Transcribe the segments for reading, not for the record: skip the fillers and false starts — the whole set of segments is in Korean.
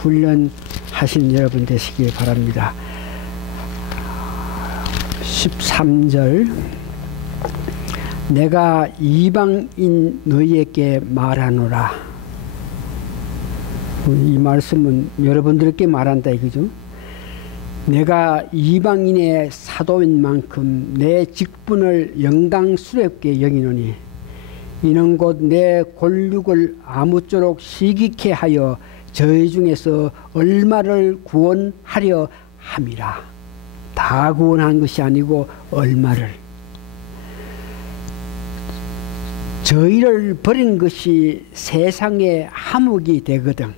훈련하신 여러분 되시길 바랍니다. 13절 내가 이방인 너희에게 말하노라. 이 말씀은 여러분들께 말한다 이거죠. 내가 이방인의 사도인 만큼 내 직분을 영광스럽게 여기노니 이는 곧 내 권력을 아무쪼록 시기케 하여 저희 중에서 얼마를 구원하려 함이라. 다 구원한 것이 아니고 얼마를. 저희를 버린 것이 세상의 함옥이 되거든.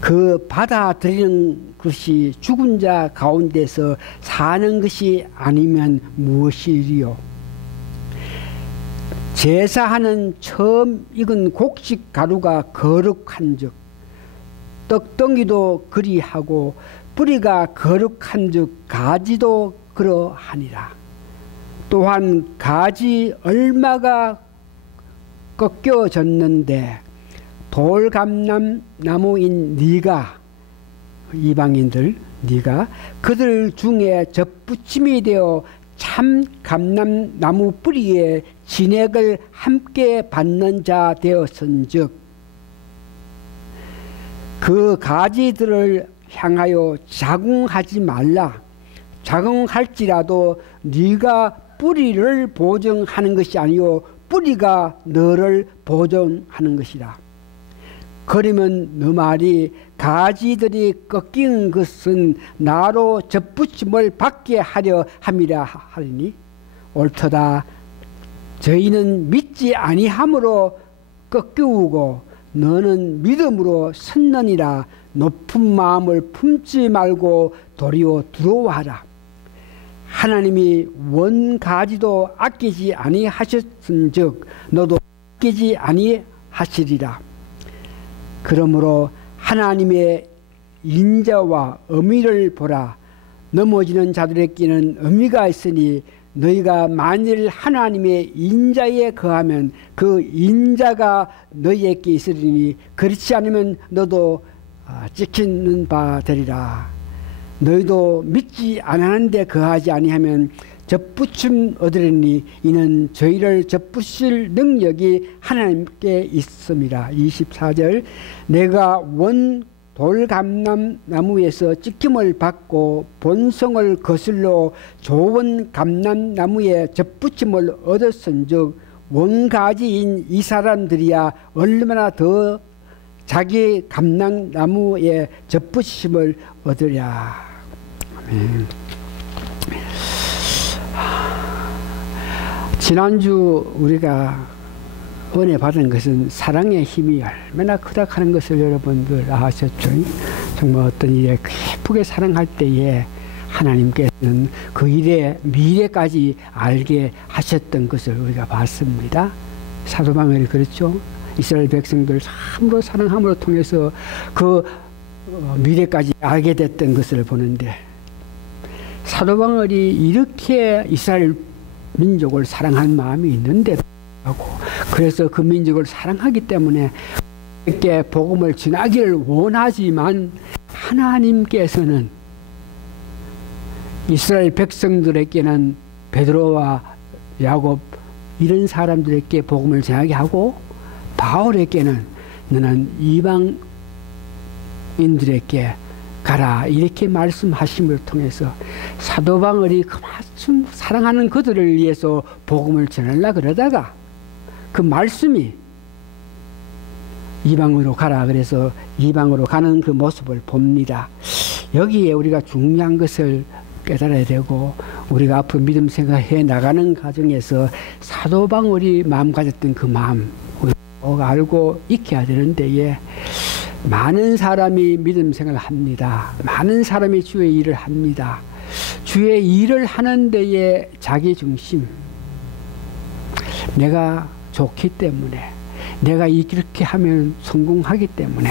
그 받아들이는 것이 죽은 자 가운데서 사는 것이 아니면 무엇이리요. 제사하는 처음 익은 곡식 가루가 거룩한즉 떡덩이도 그리하고 뿌리가 거룩한즉 가지도 그러하니라. 또한 가지 얼마가 꺾여졌는데 돌감람 나무인 네가, 이방인들 네가 그들 중에 접붙임이 되어 참 감람나무 뿌리에 진액을 함께 받는 자 되었은즉 그 가지들을 향하여 자궁하지 말라. 자궁할지라도 네가 뿌리를 보존하는 것이 아니요 뿌리가 너를 보존하는 것이라. 그러면 너 말이 가지들이 꺾인 것은 나로 접붙임을 받게 하려 함이라 하리니 옳도다. 저희는 믿지 아니함으로 꺾이우고 너는 믿음으로 섰느니라. 높은 마음을 품지 말고 도리어 두려워하라. 하나님이 원가지도 아끼지 아니하셨은즉 너도 아끼지 아니하시리라. 그러므로 하나님의 인자와 의미를 보라. 넘어지는 자들에게는 의미가 있으니 너희가 만일 하나님의 인자에 거하면 그 인자가 너희에게 있으리니 그렇지 않으면 너도 찍히는 바 되리라. 너희도 믿지 않았는데 거하지 아니하면 접붙임 얻으리니 이는 저희를 접붙일 능력이 하나님께 있음이라. 24절 내가 원 돌감람 나무에서 찍힘을 받고 본성을 거슬러 좋은 감람나무에 접붙임을 얻었은즉 원가지인 이 사람들이야 얼마나 더 자기 감람나무에 접붙임을 얻으랴. 아멘. 지난주 우리가 은혜 받은 것은 사랑의 힘이 얼마나 크다 하는 것을 여러분들 아셨죠? 정말 어떤 일에 깊게 사랑할 때에 하나님께서는 그 일의 미래까지 알게 하셨던 것을 우리가 봤습니다. 사도 바울이 그렇죠? 이스라엘 백성들 참으로 사랑함으로 통해서 그 미래까지 알게 됐던 것을 보는데 사도 바울이 이렇게 이스라엘 민족을 사랑한 마음이 있는데도 하고 그래서 그 민족을 사랑하기 때문에 그에게 복음을 전하기를 원하지만 하나님께서는 이스라엘 백성들에게는 베드로와 야곱 이런 사람들에게 복음을 전하게 하고 바울에게는 너는 이방인들에게 가라 이렇게 말씀하심을 통해서 사도 바울이 그만큼 사랑하는 그들을 위해서 복음을 전하려고 그러다가 그 말씀이 이방으로 가라 그래서 이방으로 가는 그 모습을 봅니다. 여기에 우리가 중요한 것을 깨달아야 되고 우리가 앞으로 믿음 생활해 나가는 과정에서 사도 바울이 마음 가졌던 그 마음 꼭 알고 익혀야 되는데 많은 사람이 믿음 생활을 합니다. 많은 사람이 주의 일을 합니다. 주의 일을 하는 데에 자기중심, 내가 좋기 때문에, 내가 이렇게 하면 성공하기 때문에,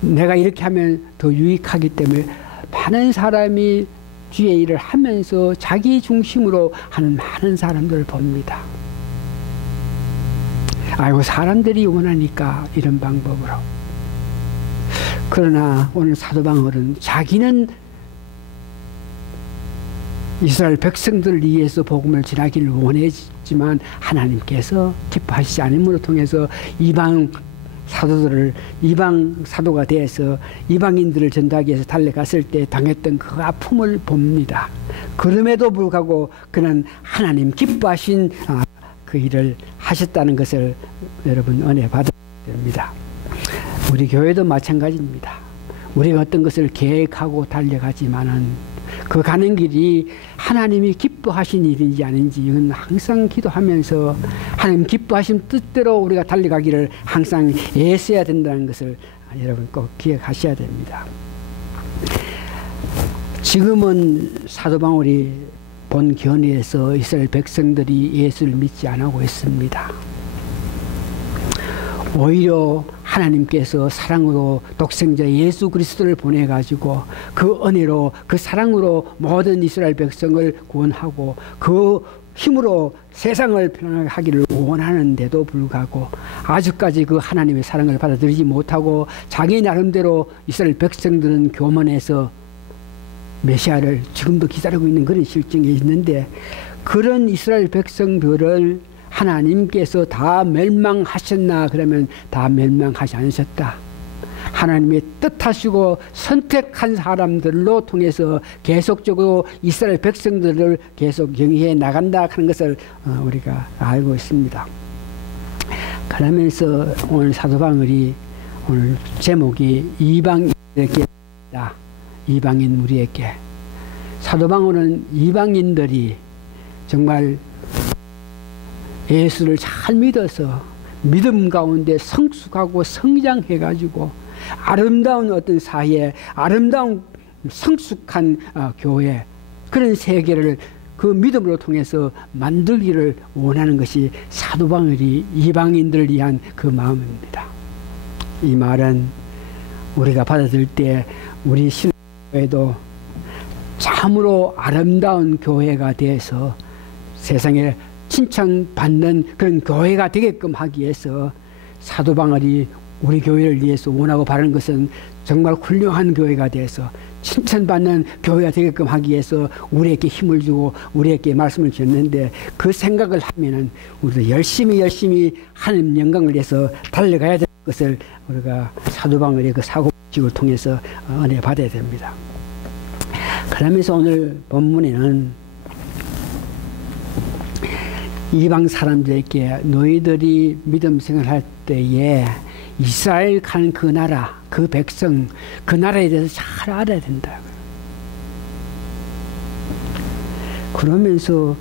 내가 이렇게 하면 더 유익하기 때문에 많은 사람이 주의 일을 하면서 자기중심으로 하는 많은 사람들을 봅니다. 아이고 사람들이 원하니까 이런 방법으로 그러나 오늘 사도 바울은 자기는 이스라엘 백성들을 위해서 복음을 전하기를 원했지만 하나님께서 기뻐하시지 않음으로 통해서 이방 사도가 되어서 이방인들을 전도하기 위해서 달려갔을 때 당했던 그 아픔을 봅니다. 그럼에도 불구하고 그는 하나님 기뻐하신 그 일을 하셨다는 것을 여러분 은혜 받아야 됩니다. 우리 교회도 마찬가지입니다. 우리가 어떤 것을 계획하고 달려가지만은 그 가는 길이 하나님이 기뻐하신 일인지 아닌지 이건 항상 기도하면서 하나님 기뻐하신 뜻대로 우리가 달려가기를 항상 애써야 된다는 것을 여러분 꼭 기억하셔야 됩니다. 지금은 사도 바울이 본 견해에서 이스라엘 백성들이 예수를 믿지 않고 있습니다. 오히려 하나님께서 사랑으로 독생자 예수 그리스도를 보내가지고 그 은혜로 그 사랑으로 모든 이스라엘 백성을 구원하고 그 힘으로 세상을 편안하게 하기를 원하는데도 불구하고 아직까지 그 하나님의 사랑을 받아들이지 못하고 자기 나름대로 이스라엘 백성들은 교만해서 메시아를 지금도 기다리고 있는 그런 실정이 있는데 그런 이스라엘 백성들을 하나님께서 다 멸망하셨나 그러면 다 멸망하지 않으셨다. 하나님의 뜻하시고 선택한 사람들로 통해서 계속적으로 이스라엘 백성들을 계속 영위해 나간다 하는 것을 우리가 알고 있습니다. 그러면서 오늘 사도 바울이 오늘 제목이 이방인에게 이방인 우리에게 사도 바울은 이방인들이 정말 예수를 잘 믿어서 믿음 가운데 성숙하고 성장해가지고 아름다운 어떤 사회, 아름다운 성숙한 교회 그런 세계를 그 믿음으로 통해서 만들기를 원하는 것이 사도 바울이 이방인들을 위한 그 마음입니다. 이 말은 우리가 받아들일 때 우리 신교회도 참으로 아름다운 교회가 되어서 세상에 칭찬받는 그런 교회가 되게끔 하기 위해서 사도 바울이 우리 교회를 위해서 원하고 바라는 것은 정말 훌륭한 교회가 되어서 칭찬받는 교회가 되게끔 하기 위해서 우리에게 힘을 주고 우리에게 말씀을 주셨는데 그 생각을 하면은 우리도 열심히 하나님 영광을 위해서 달려가야 될 것을 우리가 사도 바울의 그 사고식을 통해서 은혜 받아야 됩니다. 그러면서 오늘 본문에는 이방 사람들에게 너희들이 믿음 생활할 때에 이스라엘 가는 그 나라, 그 백성, 그 나라에 대해서 잘 알아야 된다. 그러면서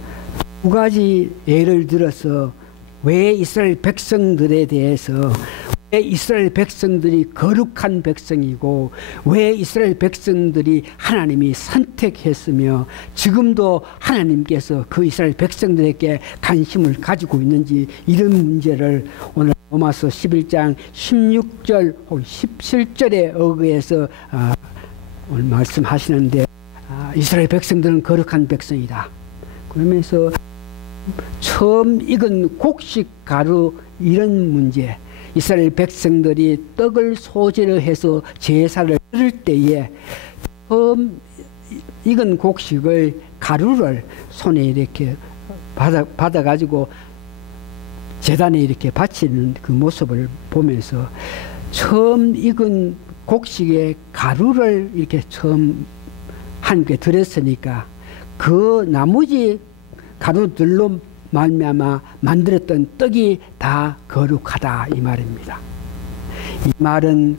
두 가지 예를 들어서 왜 이스라엘 백성들에 대해서 왜 이스라엘 백성들이 거룩한 백성이고 왜 이스라엘 백성들이 하나님이 선택했으며 지금도 하나님께서 그 이스라엘 백성들에게 관심을 가지고 있는지 이런 문제를 오늘 로마서 11장 16절 혹은 17절에 의해서 오늘 말씀하시는데 이스라엘 백성들은 거룩한 백성이다. 그러면서 처음 익은 곡식 가루 이런 문제 이스라엘 백성들이 떡을 소재로 해서 제사를 드릴 때에 처음 익은 곡식을 가루를 손에 이렇게 받아가지고 제단에 이렇게 바치는 그 모습을 보면서 처음 익은 곡식에 가루를 이렇게 처음 하나님께 드렸으니까 그 나머지 가루들로 말미암아 만들었던 떡이 다 거룩하다 이 말입니다. 이 말은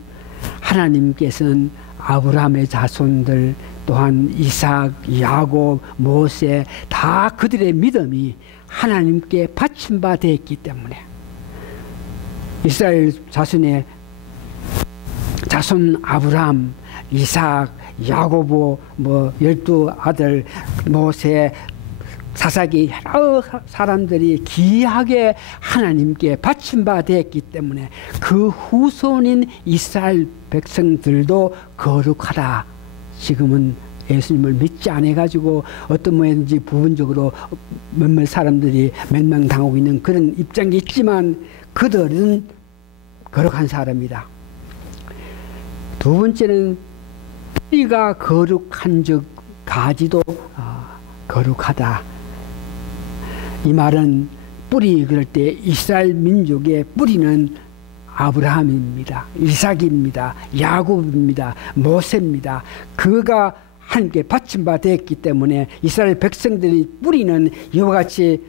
하나님께서는 아브라함의 자손들 또한 이삭, 야곱, 모세 다 그들의 믿음이 하나님께 바친 바 되었기 때문에 이스라엘 자손의 자손 아브라함, 이삭, 야고보, 12 아들, 모세, 사사기 여러 사람들이 귀하게 하나님께 바친 바 되었기 때문에 그 후손인 이스라엘 백성들도 거룩하다. 지금은 예수님을 믿지 않아가지고 어떤 모양인지 부분적으로 몇몇 사람들이 멸망당하고 있는 그런 입장이 있지만 그들은 거룩한 사람이다. 두 번째는 뿌리가 거룩한즉 가지도 거룩하다. 이 말은 뿌리 그럴 때 이스라엘 민족의 뿌리는 아브라함입니다. 이삭입니다. 야곱입니다. 모세입니다. 그가 하나님께 받침받았기 때문에 이스라엘 백성들의 뿌리는 이와 같이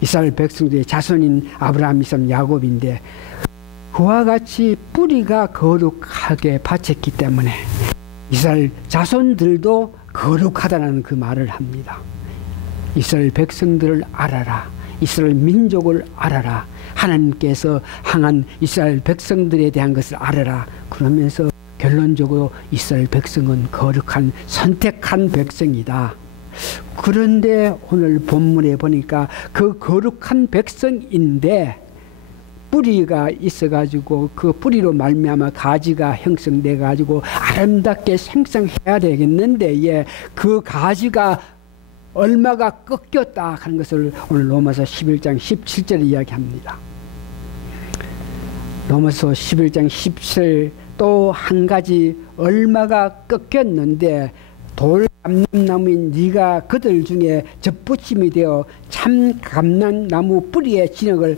이스라엘 백성들의 자손인 아브라함, 이삭, 야곱인데 그와 같이 뿌리가 거룩하게 바쳤기 때문에 이스라엘 자손들도 거룩하다는 그 말을 합니다. 이스라엘 백성들을 알아라. 이스라엘 민족을 알아라. 하나님께서 향한 이스라엘 백성들에 대한 것을 알아라. 그러면서 결론적으로 이스라엘 백성은 거룩한 선택한 백성이다. 그런데 오늘 본문에 보니까 그 거룩한 백성인데 뿌리가 있어가지고 그 뿌리로 말미암아 가지가 형성돼가지고 아름답게 생성해야 되겠는데 예, 그 가지가 얼마가 꺾였다 하는 것을 오늘 로마서 11장 17절에 이야기합니다. 로마서 11장 17절 또 한 가지 얼마가 꺾였는데 돌 감람나무인 네가 그들 중에 접붙임이 되어 참 감람나무 뿌리의 진흙을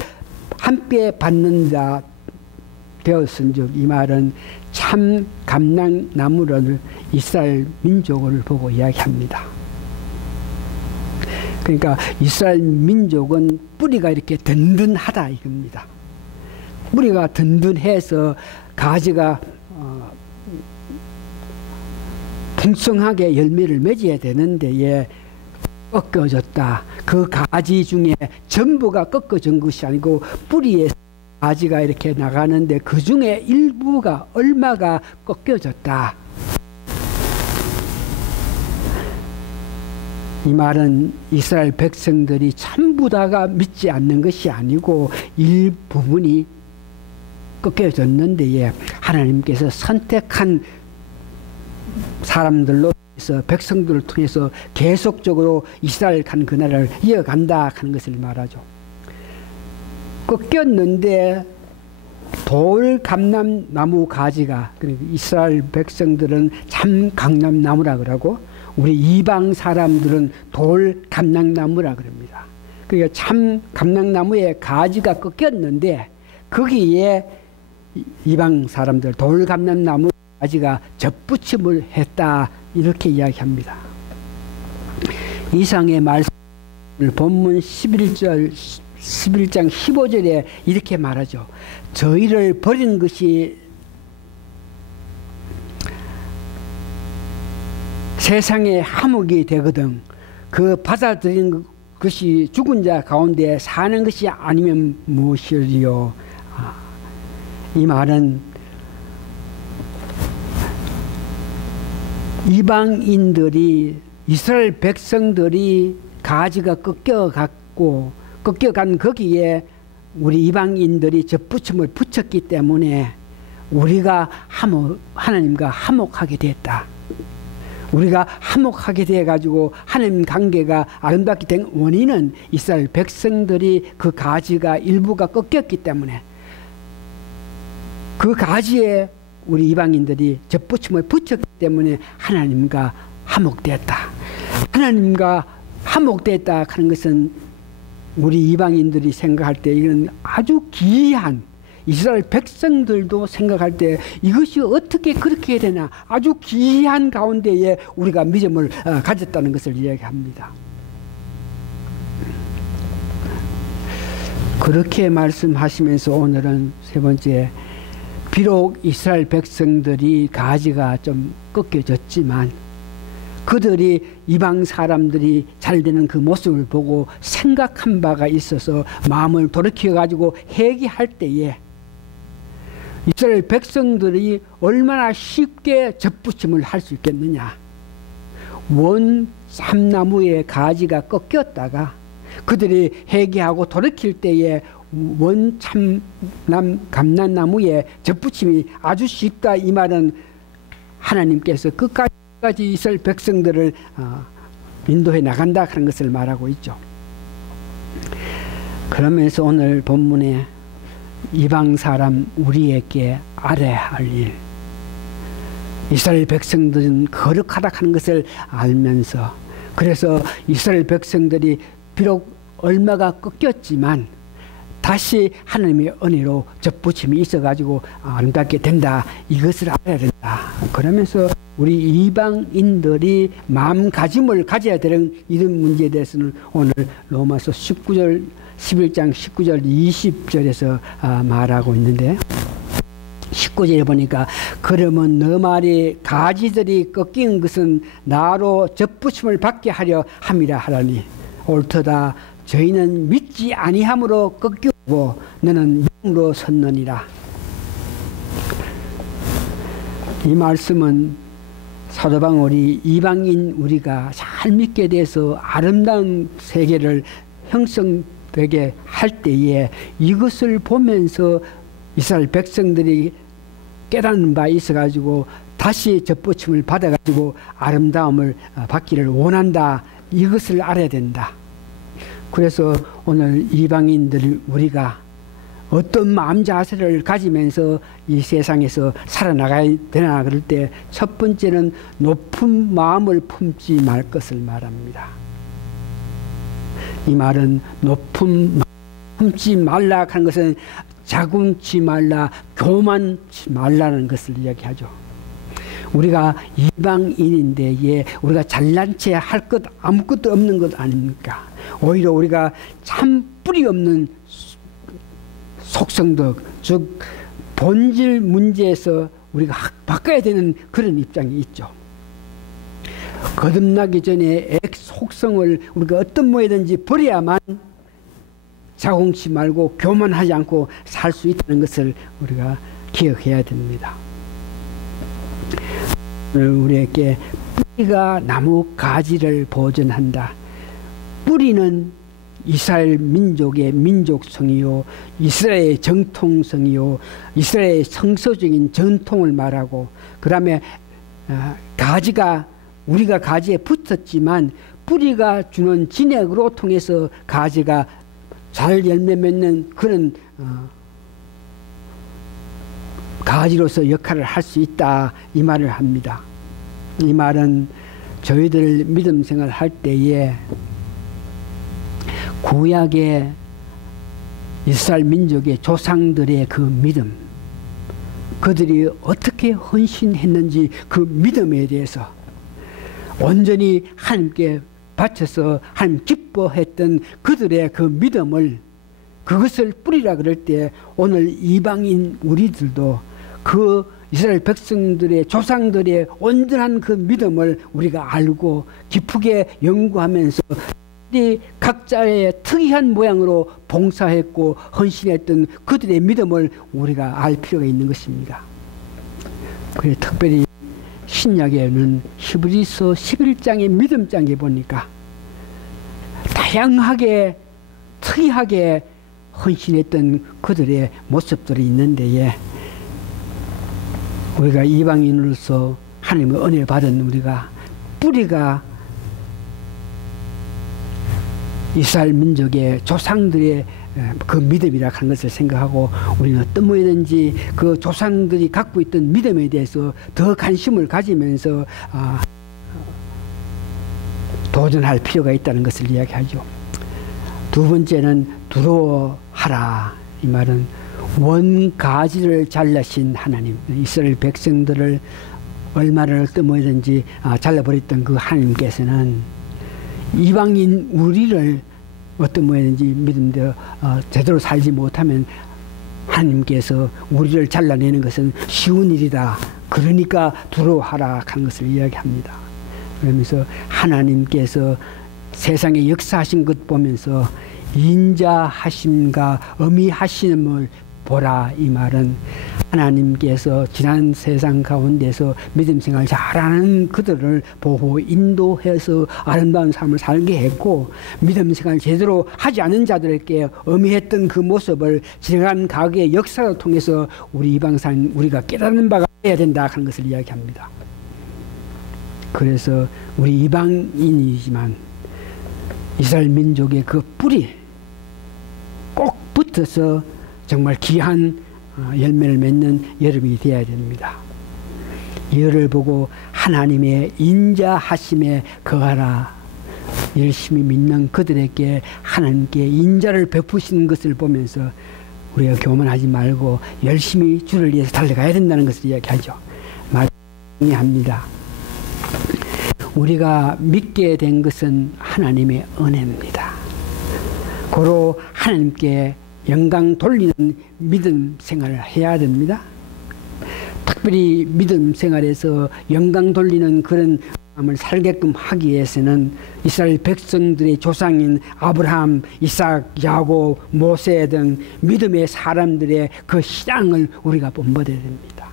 함께 받는 자 되었은즉 이 말은 참 감람나무를 이스라엘 민족을 보고 이야기합니다. 그러니까 이스라엘 민족은 뿌리가 이렇게 든든하다 이겁니다. 뿌리가 든든해서 가지가 풍성하게 열매를 맺어야 되는데 예, 꺾어졌다. 그 가지 중에 전부가 꺾어진 것이 아니고 뿌리에 가지가 이렇게 나가는데 그 중에 일부가 얼마가 꺾여졌다. 이 말은 이스라엘 백성들이 전부 다가 믿지 않는 것이 아니고 일부분이 꺾여졌는데 예, 하나님께서 선택한 사람들로 해서 백성들을 통해서 계속적으로 이스라엘 간 그 나라를 이어간다 하는 것을 말하죠. 꺾였는데 돌 감람나무 가지가 이스라엘 백성들은 참 감람나무라 그러고 우리 이방 사람들은 돌 감람나무라 그럽니다. 그러니까 참 감람나무의 가지가 꺾였는데 거기에 이방 사람들 돌 감람나무 가지가 접붙임을 했다 이렇게 이야기합니다. 이상의 말씀을 본문 11장 15절에 이렇게 말하죠. 저희를 버린 것이 세상에 화목이 되거든 그 받아들인 것이 죽은 자 가운데 사는 것이 아니면 무엇이리요. 이 말은 이방인들이 이스라엘 백성들이 가지가 꺾여간 거기에 우리 이방인들이 접붙임을 붙였기 때문에 우리가 하나님과 화목하게 됐다. 우리가 화목하게 돼가지고 하나님 관계가 아름답게 된 원인은 이스라엘 백성들이 그 가지가 일부가 꺾였기 때문에 그 가지에 우리 이방인들이 접붙임을 붙였기 때문에 하나님과 화목되었다. 하나님과 화목되었다 하는 것은 우리 이방인들이 생각할 때 이건 아주 기이한 이스라엘 백성들도 생각할 때 이것이 어떻게 그렇게 해야 되나 아주 기이한 가운데에 우리가 믿음을 가졌다는 것을 이야기합니다. 그렇게 말씀하시면서 오늘은 세 번째 비록 이스라엘 백성들이 가지가 좀 꺾여졌지만 그들이 이방 사람들이 잘 되는 그 모습을 보고 생각한 바가 있어서 마음을 돌이켜 가지고 회개할 때에 이스라엘 백성들이 얼마나 쉽게 접붙임을 할 수 있겠느냐. 원 참나무의 가지가 꺾였다가 그들이 회개하고 돌이킬 때에 원 감람나무의 접붙임이 아주 쉽다. 이 말은 하나님께서 끝까지 이스라엘 백성들을 인도해 나간다 하는 것을 말하고 있죠. 그러면서 오늘 본문에 이방 사람 우리에게 알아야 할 일. 이스라엘 백성들은 거룩하다 하는 것을 알면서, 그래서 이스라엘 백성들이 비록 얼마가 꺾였지만 다시 하나님의 은혜로 접붙임이 있어가지고 아름답게 된다. 이것을 알아야 된다. 그러면서 우리 이방인들이 마음가짐을 가져야 되는 이런 문제에 대해서는 오늘 로마서 11장 19절 20절에서 말하고 있는데, 19절에 보니까 그러면 너 말이 가지들이 꺾인 것은 나로 접붙임을 받게 하려 함이라 하라니 옳도다. 저희는 믿지 아니함으로 꺾이고 너는 믿음으로 섰느니라. 이 말씀은 사도 바울이 이방인 우리가 잘 믿게 돼서 아름다운 세계를 형성되게 할 때에 이것을 보면서 이스라엘 백성들이 깨닫는 바 있어가지고 다시 접붙임을 받아가지고 아름다움을 받기를 원한다. 이것을 알아야 된다. 그래서 오늘 이방인들 우리가 어떤 마음 자세를 가지면서 이 세상에서 살아나가야 되나 그럴 때 첫 번째는 높은 마음을 품지 말 것을 말합니다. 이 말은 높은 마음 품지 말라 하는 것은 자궁치 말라, 교만치 말라는 것을 이야기하죠. 우리가 이방인인데 우리가 잘난 체 할 것 아무것도 없는 것 아닙니까? 오히려 우리가 참 뿌리 없는 속성도, 즉 본질 문제에서 우리가 바꿔야 되는 그런 입장이 있죠. 거듭나기 전에 액 속성을 우리가 어떤 모양이든지 버려야만 자궁치 말고 교만하지 않고 살 수 있다는 것을 우리가 기억해야 됩니다. 오늘 우리에게 뿌리가 나무 가지를 보존한다. 뿌리는 이스라엘 민족의 민족성이요, 이스라엘의 정통성이요, 이스라엘의 성서적인 전통을 말하고, 그 다음에 가지가 우리가 가지에 붙었지만 뿌리가 주는 진액으로 통해서 가지가 잘 열매 맺는 그런 가지로서 역할을 할 수 있다. 이 말을 합니다. 이 말은 저희들 믿음 생활 할 때에 구약의 이스라엘 민족의 조상들의 그 믿음, 그들이 어떻게 헌신했는지 그 믿음에 대해서 온전히 하나님께 바쳐서 하나님 기뻐했던 그들의 그 믿음을, 그것을 뿌리라 그럴 때 오늘 이방인 우리들도 그 이스라엘 백성들의 조상들의 온전한 그 믿음을 우리가 알고 깊게 연구하면서 각자의 특이한 모양으로 봉사했고 헌신했던 그들의 믿음을 우리가 알 필요가 있는 것입니다. 그래서 특별히 신약에는 히브리서 11장의 믿음장에 보니까 다양하게 특이하게 헌신했던 그들의 모습들이 있는데, 우리가 이방인으로서 하나님의 은혜를 받은 우리가 뿌리가 이스라엘 민족의 조상들의 그 믿음이라 하는 것을 생각하고 우리는 어떤 모양이든지 그 조상들이 갖고 있던 믿음에 대해서 더 관심을 가지면서 도전할 필요가 있다는 것을 이야기하죠. 두 번째는 두려워하라. 이 말은 원가지를 잘라신 하나님, 이스라엘 백성들을 얼마나 어떤 모양이든지 잘라버렸던 그 하나님께서는 이방인 우리를 어떤 모양인지 믿음대로 제대로 살지 못하면 하나님께서 우리를 잘라내는 것은 쉬운 일이다. 그러니까 두려워하라 하는 것을 이야기합니다. 그러면서 하나님께서 세상에 역사하신 것 보면서 인자하심과 어미하심을 보라. 이 말은 하나님께서 지난 세상 가운데서 믿음 생활 잘하는 그들을 보고 인도해서 아름다운 삶을 살게 했고, 믿음 생활 제대로 하지 않은 자들에게 엄히했던 그 모습을 지나간 과거의 역사를 통해서 우리 이방산 우리가 깨닫는 바가 돼야 된다 하는 것을 이야기합니다. 그래서 우리 이방인이지만 이스라엘 민족의 그 뿌리 꼭 붙어서 정말 귀한 열매를 맺는 여름이 되어야 됩니다. 이를 보고 하나님의 인자하심에 거하라. 열심히 믿는 그들에게 하나님께 인자를 베푸시는 것을 보면서 우리가 교만하지 말고 열심히 주를 위해서 달려가야 된다는 것을 이야기하죠. 말합니다. 우리가 믿게 된 것은 하나님의 은혜입니다. 고로 하나님께 영광 돌리는 믿음 생활을 해야 됩니다. 특별히 믿음 생활에서 영광 돌리는 그런 마음을 살게끔 하기 위해서는 이스라엘 백성들의 조상인 아브라함, 이삭, 야곱, 모세 등 믿음의 사람들의 그 신앙을 우리가 본받아야 됩니다.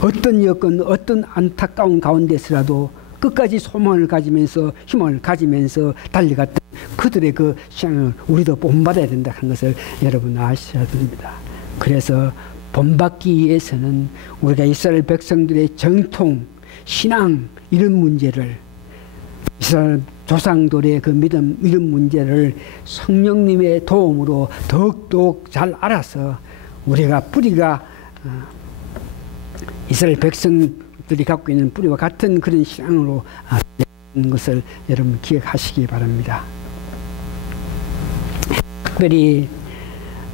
어떤 여건, 어떤 안타까운 가운데서라도 끝까지 소망을 가지면서 희망을 가지면서 달려갔던 그들의 그 신앙을 우리도 본받아야 된다 하는 것을 여러분 아셔야 됩니다. 그래서 본받기 위해서는 우리가 이스라엘 백성들의 정통, 신앙 이런 문제를 이스라엘 조상들의 그 믿음 이런 문제를 성령님의 도움으로 더욱더욱 잘 알아서 우리가 뿌리가 이스라엘 백성들이 갖고 있는 뿌리와 같은 그런 신앙으로 되는 것을 여러분 기억하시기 바랍니다. 특별히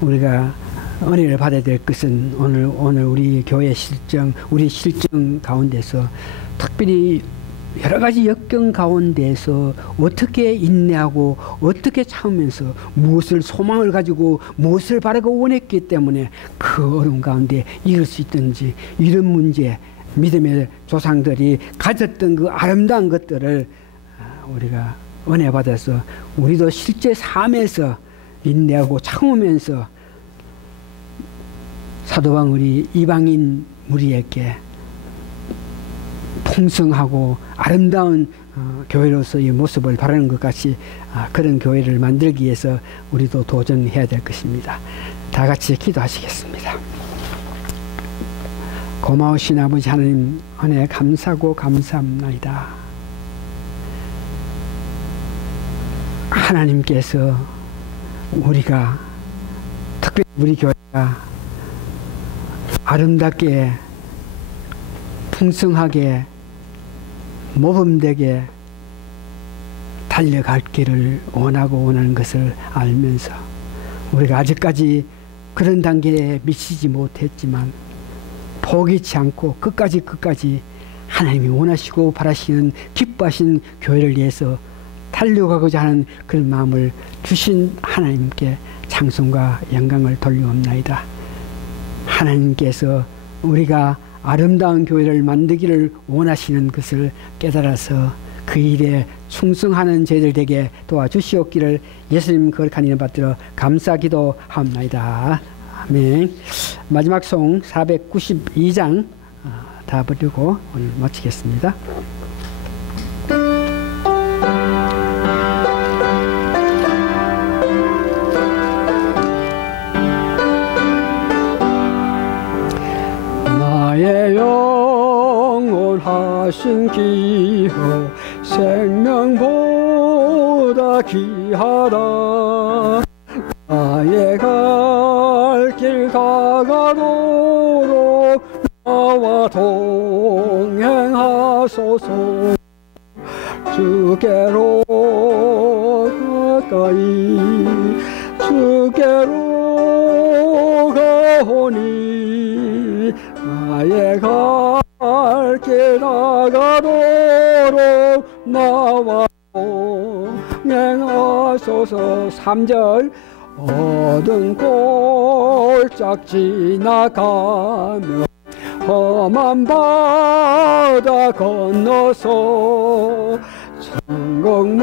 우리가 은혜를 받아야 될 것은 오늘 우리 교회 실정, 우리 실정 가운데서 특별히 여러 가지 역경 가운데서 어떻게 인내하고 어떻게 참으면서 무엇을 소망을 가지고 무엇을 바라고 원했기 때문에 그 어려움 가운데 이길 수 있든지 이런 문제, 믿음의 조상들이 가졌던 그 아름다운 것들을 우리가 은혜 받아서 우리도 실제 삶에서 인내하고 참으면서 사도방 우리 이방인 우리에게 풍성하고 아름다운 교회로서의 모습을 바라는 것 같이 그런 교회를 만들기 위해서 우리도 도전해야 될 것입니다. 다 같이 기도하시겠습니다. 고마우신 아버지 하나님 은혜 감사하고 감사합니다. 하나님께서 우리가 특별히 우리 교회가 아름답게 풍성하게 모범되게 달려갈 길을 원하는 것을 알면서 우리가 아직까지 그런 단계에 미치지 못했지만 포기치 않고 끝까지 하나님이 원하시고 바라시는 기뻐하신 교회를 위해서 달려가고자 하는 그런 마음을 주신 하나님께 찬송과 영광을 돌리옵나이다. 하나님께서 우리가 아름다운 교회를 만들기를 원하시는 것을 깨달아서 그 일에 충성하는 저희들에게 도와주시옵기를 예수님 거룩한 이름 받들어 감사 기도하옵나이다. 아멘. 마지막 송 492장 다 부르고 오늘 마치겠습니다. 나의 영원하신 기호 생명보다 귀하다. 나의 갈 길 다가도록 나와 동행하소서. 주께로 가까이 주께로 가오니 나의 갈 길 다가도록 나와 동행하소서. 3절 어두운 골짝 지나가며 험한 바다 건너서 천국문에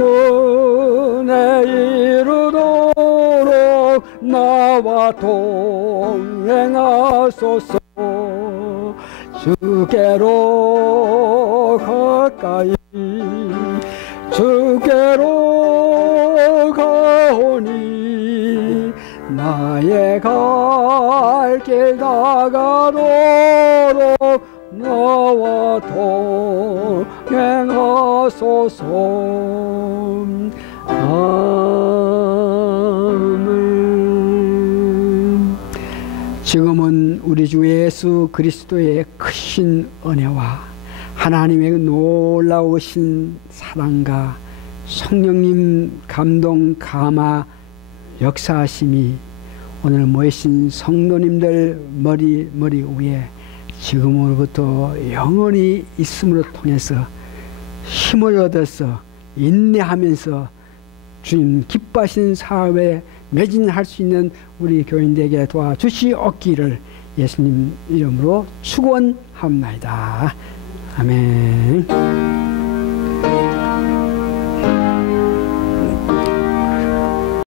이르도록 나와 동행하소서. 주께로 가까이 주께로 가오니 나의 갈 길 다가도록 나와 동행하소서. 아멘. 우리 주 예수 그리스도의 크신 은혜와 하나님의 놀라우신 사랑과 성령님 감동 감화 역사하심이 오늘 모이신 성도님들 머리 위에 지금으로부터 영원히 있음으로 통해서 힘을 얻어서 인내하면서 주님 기뻐하신 사업에 매진할 수 있는 우리 교인들에게 도와주시옵기를 예수님 이름으로 축원합니다. 아멘.